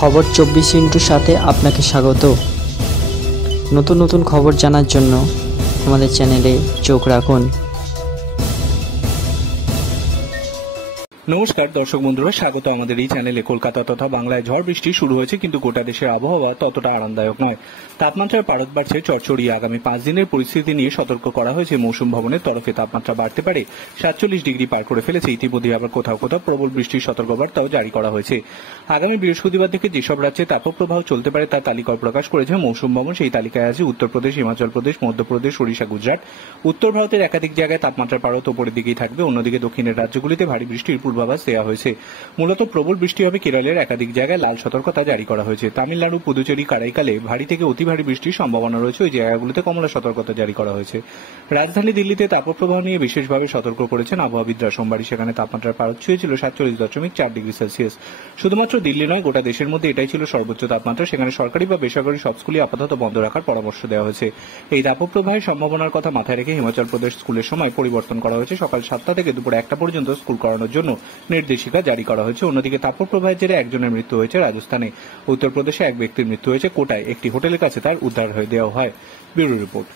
খবর 24 সাথে আপনাকে স্বাগত। নতুন নতুন খবর জানার জন্য আমাদের চ্যানেলে চোখ রাখুন। নমস্কার দর্শক বন্ধুরা, স্বাগত আমাদের এই চ্যানেলে। কলকাতা তথা বাংলায় ঝড় বৃষ্টি শুরু হয়েছে, কিন্তু গোটা দেশের আবহাওয়া ততটা আরামদায়ক নয়। তাপমাত্রার পারদ বাড়ছে চড়চড়িয়ে। আগামী 5 দিনের পরিস্থিতি নিয়ে সতর্ক করা হয়েছে মৌসুম ভবনের তরফে। তাপমাত্রা বাড়তে পারে, 47 ডিগ্রি পার করে ফেলেছে ইতিমধ্যে। আবার কোথাও কোথাও প্রবল বৃষ্টির সতর্কবার্তাও জারি করা হয়েছে। আগামী বৃহস্পতিবার থেকে যেসব রাজ্যে তাপপ্রবাহ চলতে পারে তার তালিকা প্রকাশ করেছে মৌসুম ভবন। সেই তালিকায় আছে উত্তরপ্রদেশ, হিমাচল প্রদেশ, মধ্যপ্রদেশ, ওড়িশা, গুজরাট। উত্তর ভারতের একাধিক জায়গায় তাপমাত্রার পারদ ওপরের দিকেই থাকবে। অন্যদিকে দক্ষিণের রাজ্যগুলিতে ভারী বৃষ্টির পূর্বাভাস দেওয়া হয়েছে। মূলত প্রবল বৃষ্টি হবে। কেরলের একাধিক জায়গায় লাল সতর্কতা জারি করা হয়েছে। তামিলনাড়ু, পুদুচেরি, কারাইকালে ভারী থেকে অতি ভারী বৃষ্টির সম্ভাবনা রয়েছে। ওই জায়গাগুলিতে কমলা সতর্কতা জারি করা হয়েছে। রাজধানী দিল্লিতে তাপপ্রবাহ নিয়ে বিশেষভাবে সতর্ক করেছেন আবহাওয়াবিদরা। সোমবারই সেখানে তাপমাত্রার পারদ ছুঁয়েছিল 47.4 ডিগ্রি সেলসিয়াস। শুধুমাত্র দিল্লি নয়, গোটা দেশের মধ্যে এটাই ছিল সর্বোচ্চ তাপমাত্রা। সেখানে সরকারি বা বেসরকারি সব স্কুলই আপাতত বন্ধ রাখার পরামর্শ দেওয়া হয়েছে। এই তাপপ্রবাহের সম্ভাবনার কথা মাথায় রেখে হিমাচল প্রদেশ স্কুলের সময় পরিবর্তন করা হয়েছে। সকাল 7টা থেকে দুপুর 1টা পর্যন্ত স্কুল করানোর জন্য নির্দেশিকা জারি করা হয়েছে। অন্যদিকে তাপপ্রবাহের জেরে একজনের মৃত্যু হয়েছে রাজস্থানে। উত্তরপ্রদেশে এক ব্যক্তির মৃত্যু হয়েছে কোটায়। একটি হোটেলের কাছে তার উদ্ধার হয়ে দেওয়া হয়। Bureau report.